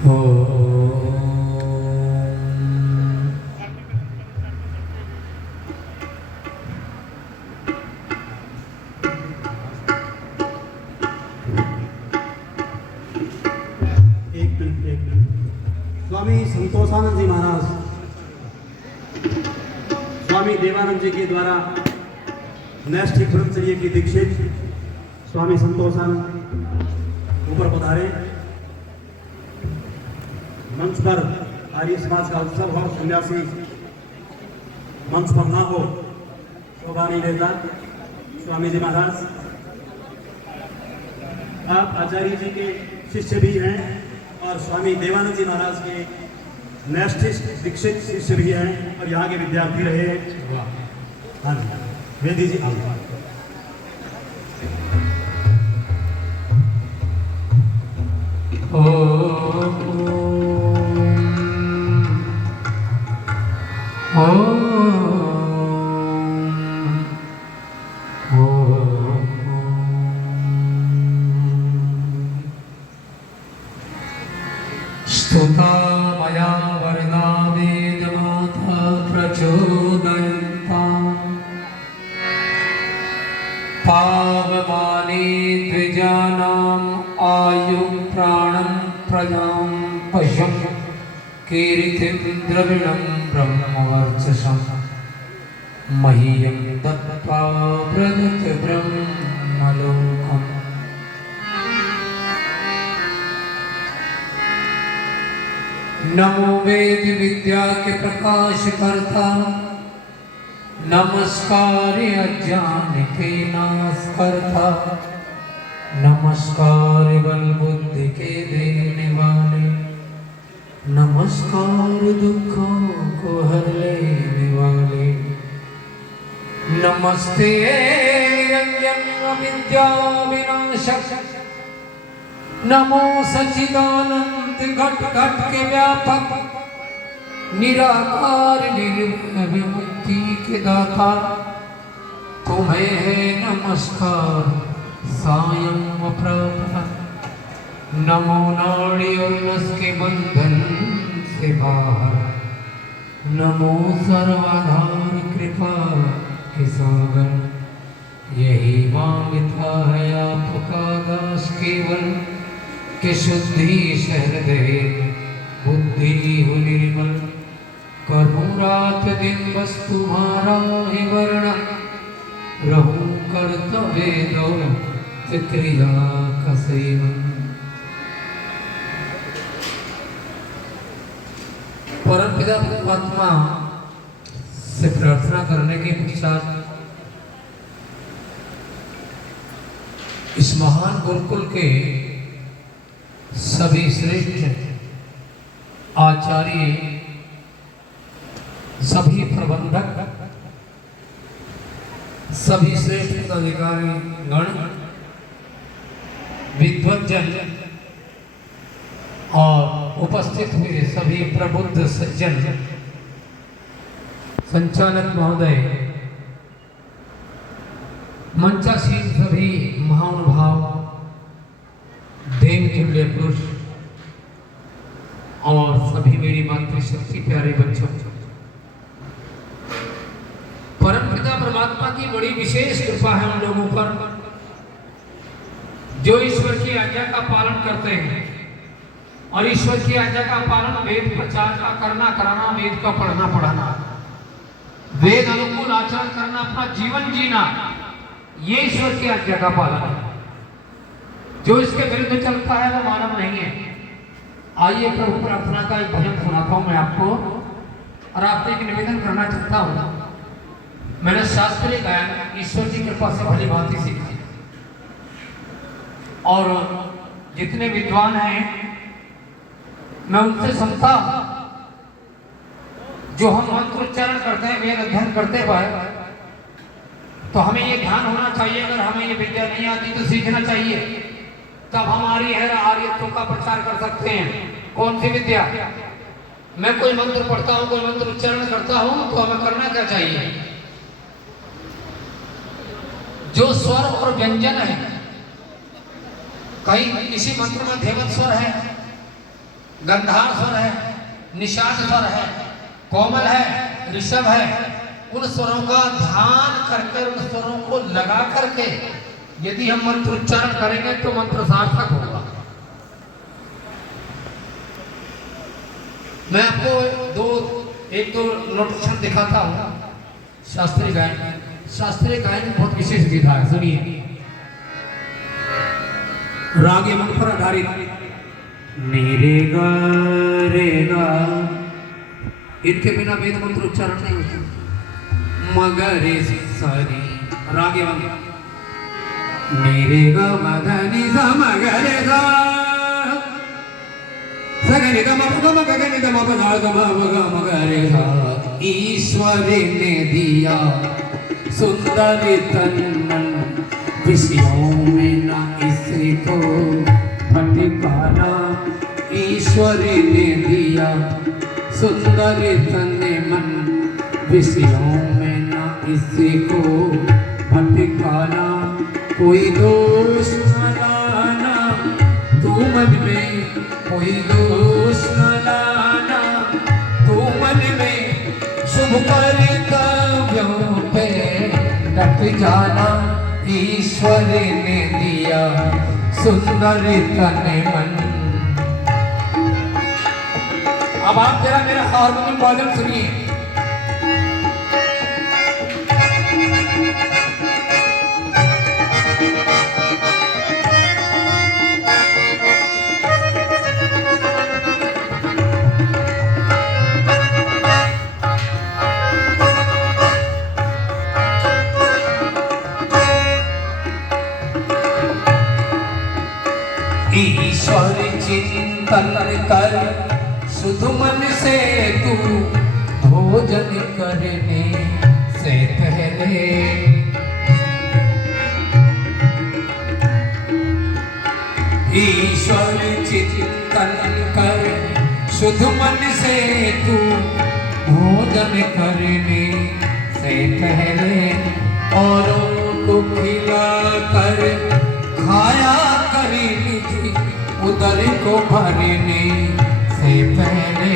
स्वामी संतोषानंद जी महाराज, स्वामी देवानंद जी के द्वारा नैष्ठिक ब्रह्मचर्य की दीक्षित स्वामी संतोषानंद ऊपर पधारे। मंच पर आर्य समाज का उत्सव हो, सन्यासी मंच पर ना हो, शोभा नहीं लेता। स्वामी जी महाराज, आप आचार्य जी के शिष्य भी हैं और स्वामी देवानंद जी महाराज के नैष्ठिक दीक्षित शिष्य भी हैं और यहाँ के विद्यार्थी रहे हैं। हाँ जी, वेदी जी आगे। स्तुता मया वरदा वेदमाता प्रचोदयन्ताम् पावमाने द्विजानाम् आयु प्राणं प्रजां पशुं कीर्तिं द्रविणं ब्रह्मवर्चसं मह्यं दत्त्वा प्रदत्त ब्रह्मलोकम्। नमो वेद विद्या के प्रकाश करता, नमस्कार अज्ञान के नाश करता, नमस्कार बल बुद्धि के देने वाले, नमस्कार दुखों को हर लेने वाले। नमस्ते निरंजन विद्या विनाशक, नमो सच्चिदानंद घट घट के व्यापक, निराकार निर्भय मुक्ति के दाता। तुम्हें है नमस्कार सायं प्रभात। नमो नाड़ी और नस के बंधन से बाहर, नमो सर्वाधार कृपा के सागर। यही मांगता है आपका दास केवल, कि शुद्धि हृदय बुद्धि हो निर्मल। करूं रात दिन बस तुम्हारा ही वर्णन, रहूं कर्तव्य दो क्रिया का सेवन। परमपिता परमात्मा से प्रार्थना करने के पश्चात इस महान गुरुकुल के सभी श्रेष्ठ आचार्य, सभी प्रबंधक, सभी श्रेष्ठ अधिकारी गण, विद्वज्जन और उपस्थित हुए सभी प्रबुद्ध सज्जन, संचालक महोदय, मंचासीन सभी महानुभाव, देवतुल्य पुरुष और सभी मेरी मातृशक्ति प्यारे बच्चों, परमपिता परमात्मा की बड़ी विशेष कृपा है उन लोगों पर जो ईश्वर की आज्ञा का पालन करते हैं। और ईश्वर की आज्ञा का पालन वेद प्रचार का करना, कराना, वेद का पढ़ना पढ़ाना, वेद अनुकूल आचरण करना, अपना जीवन जीना, ये ईश्वर की आज्ञा का पालन है। जो इसके विरुद्ध चलता है वो मानव नहीं है। आइए प्रभु प्रार्थना का एक भजन सुनाता हूं मैं आपको, और आपसे एक निवेदन करना चाहता हूं। मैंने शास्त्रीय गायन ईश्वर की कृपा से भली भांति सीखा, और जितने विद्वान हैं मैं उनसे सुनता, जो हम मंत्र उच्चारण करते हैं, वेद अध्ययन करते हुए, तो हमें ये ध्यान होना चाहिए, अगर हमें ये विद्या नहीं आती तो सीखना चाहिए, तब हमारी है आर्यत्व का प्रचार कर सकते हैं। कौन सी विद्या? मैं कोई मंत्र पढ़ता हूँ, कोई मंत्र उच्चारण करता हूँ, तो हमें करना क्या चाहिए? जो स्वर और व्यंजन है, कहीं किसी मंत्र में धेवत स्वर है, गंधार स्वर है, निषाद स्वर है, कोमल है, ऋषभ है। उन स्वरों का ध्यान करके, उन स्वरों को लगा करके यदि हम मंत्र उच्चारण करेंगे तो मंत्र सार्थक होगा। मैं आपको एक दो नोटेशन दिखाता हूँ। शास्त्रीय गायन में बहुत विशेष विधा है, सुनिए। राग यमन पर आधारित मेरे गा रे गा, इनके बिना वेद मंत्र उच्चारण नहीं होता। मगरे सारी राग यमन, मेरे गा मगनी सा मगरे सा सगरे गा मग मगरे गा मग गा मगरे सा। ईश्वर ने दिया सुंदर तन, विषयों में न इसी को भटकाना। ईश्वर ने दिया सुंदर तन मन, विषयों में न इसी को भटकाना। कोई दोष न लाना तू मन में, कोई दोष न लाना तू मन में। शुभ कर्तव्यों पे डट जाना। ईश्वर ने दिया सुंदर तन मन। अब आप जरा मेरा हारमोनियम वादन सुनिए। ईश्वर चिंतन कर शुद्ध मन से तू भोजन करने से पहले। ईश्वर चिंतन कर शुद्ध मन से तू भोजन करने से पहले। औरों को खिला कर खाया करे निधि उदर को भरने से पहले।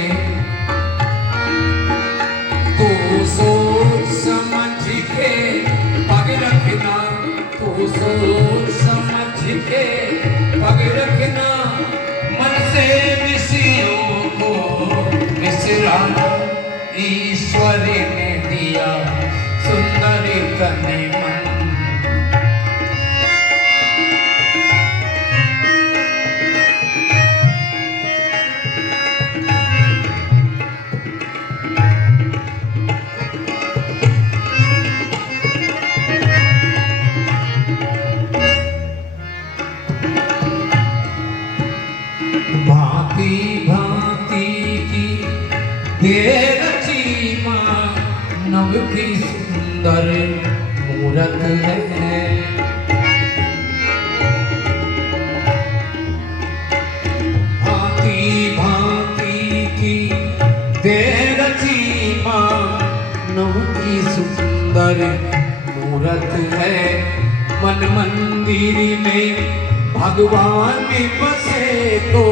तू सोच समझ के पग रखना, तू सोच समझ के पग रखना। मन से विषयों को विसराना। ईश्वर ने दिया सुंदर तन मन। भांति भांति की देर चीमा, नव की सुंदर मूरत है। भांति भांति की देर चीमा, नव की सुंदर मूरत है। मन मंदिर में भगवान में बसे तो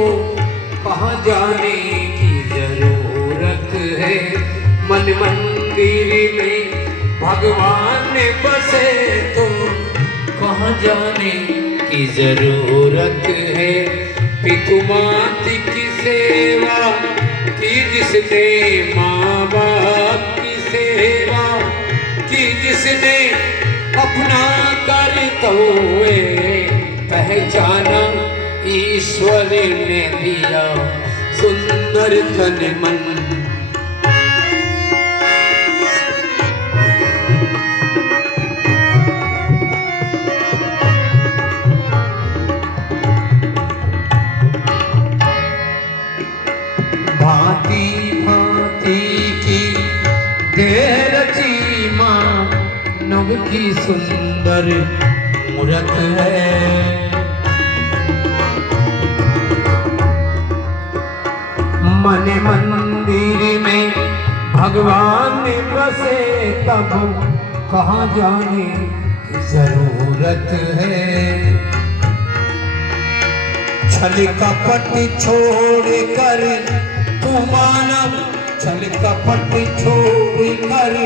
कहाँ जाने की जरूरत है। मन मंदिर में भगवान में बसे तो कहाँ जाने की जरूरत है। पितु मात की सेवा की जिसने, माँ बाप की सेवा की जिसने, अपना कर्तव्य पहचाना। ईश्वर ने दिया सुंदर तन मन। भांति भांति की देर चीमा, नव की सुंदर मूरत है। मन मंदिर में भगवान बसे तब कहाँ जाने की जरूरत है। छल कपट छोड़ कर तू मानव, छल कपट छोड़ कर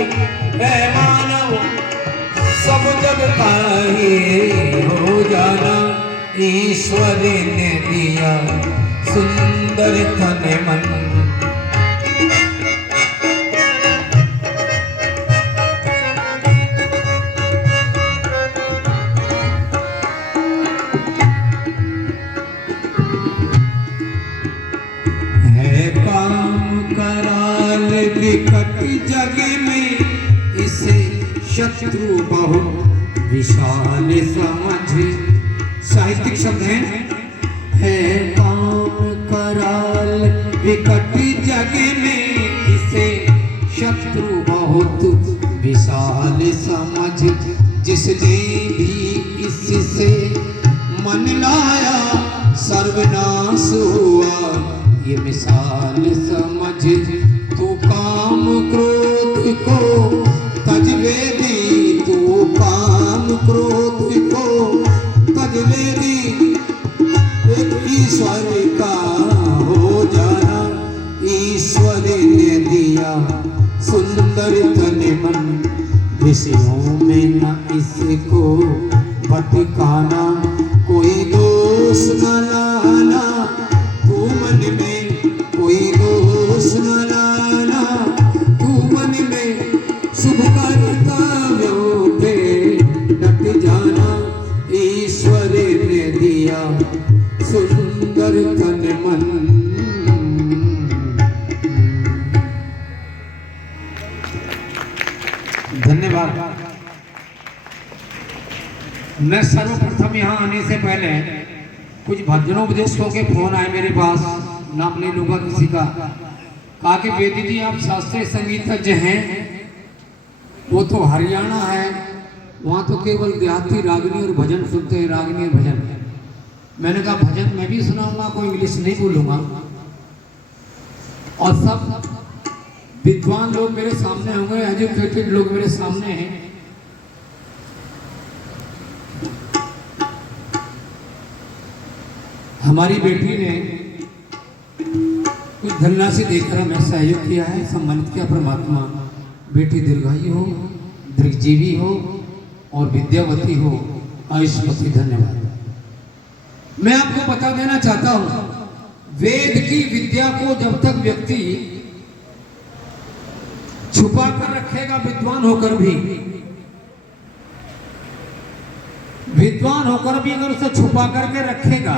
है मानव, सब जग काहे हो जाना। ईश्वर ने दिया सुंदर तन मन, विकट जग में इसे शत्रु बहुत विशाल समझ। साहित्यिक शब्द है काम कराल विकट जग में इसे शत्रु बहुत विशाल समझ। जिसने भी इससे मन लाया सर्वनाश हुआ ये मिसाल समझ। तू काम क्रोध को तज वेदी, तू काम क्रोध को तज वेदी, एक ईश्वर का हो जाना। ईश्वर ने दिया सुंदर तन मन, विषयों में न इसको भटकाना। कोई दोष न लाना तू मन में, कोई दोष न लाना तू मन में, शुभ कर्तव्यों पे डट जाना। ईश्वर ने दिया सुंदर तन मन। धन्यवाद। मैं सर्वप्रथम यहाँ आने से पहले कुछ भजनोपदेशकों के फोन आए मेरे पास, नाम नहीं लूंगा किसी का। कहा कि बेदी जी आप शास्त्रीय संगीतज्ञ हैं, वो तो हरियाणा है, वहाँ तो केवल देहाती रागनी और भजन सुनते हैं, रागनी और भजन। मैंने कहा भजन मैं भी सुनाऊंगा, कोई इंग्लिश नहीं बोलूंगा। और सब विद्वान लोग मेरे सामने होंगे, एजुकेटेड लोग मेरे सामने हैं। हमारी बेटी ने कुछ धनराशि देकर हमें सहयोग किया है, सम्मानित किया। परमात्मा बेटी दीर्घायु हो, दीर्घजीवी हो और विद्यावती हो, आयुष्मती। धन्यवाद। मैं आपको बता देना चाहता हूं, वेद की विद्या को जब तक व्यक्ति छुपा कर रखेगा, विद्वान होकर भी अगर उसे छुपा करके रखेगा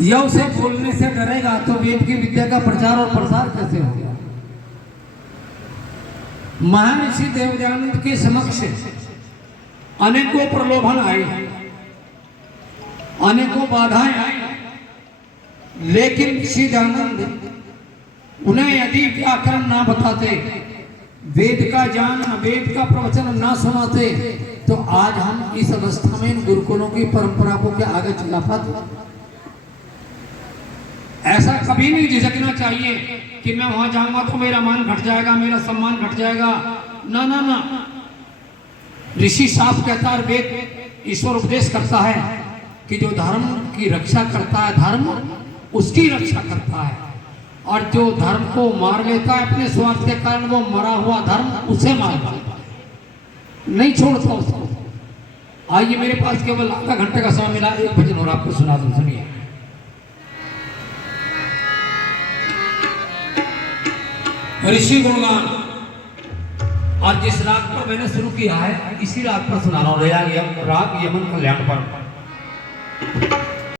या उसे बोलने से डरेगा, तो वेद की विद्या का प्रचार और प्रसार कैसे होगा। महर्षि देवदयानंद के समक्ष अनेकों प्रलोभन आए, अनेकों बाधाएं आई, लेकिन श्री दयानंद उन्हें यदि व्याकरण ना बताते, वेद का ज्ञान, वेद का प्रवचन ना सुनाते, तो आज हम इस अवस्था में इन गुरुकुलों की परंपरा को क्या आगे चला पाते। ऐसा कभी नहीं झिझकना चाहिए कि मैं वहां जाऊंगा तो मेरा मान घट जाएगा, मेरा सम्मान घट जाएगा। ना ना ना, ऋषि साफ कहता है, वेद ईश्वर उपदेश करता है कि जो धर्म की रक्षा करता है, धर्म उसकी रक्षा करता है, और जो धर्म को मार लेता है अपने स्वार्थ के कारण, वो मरा हुआ धर्म उसे मार देता है, नहीं छोड़ता उसको। आइए, मेरे पास केवल आधा घंटे का समय मिला, एक भजन और आपको सुना दूं, सुनिए। ऋषि गुणगान, और जिस राग पर मैंने शुरू किया है इसी राग पर सुना रहा हूं, राग यमन कल्याण पर।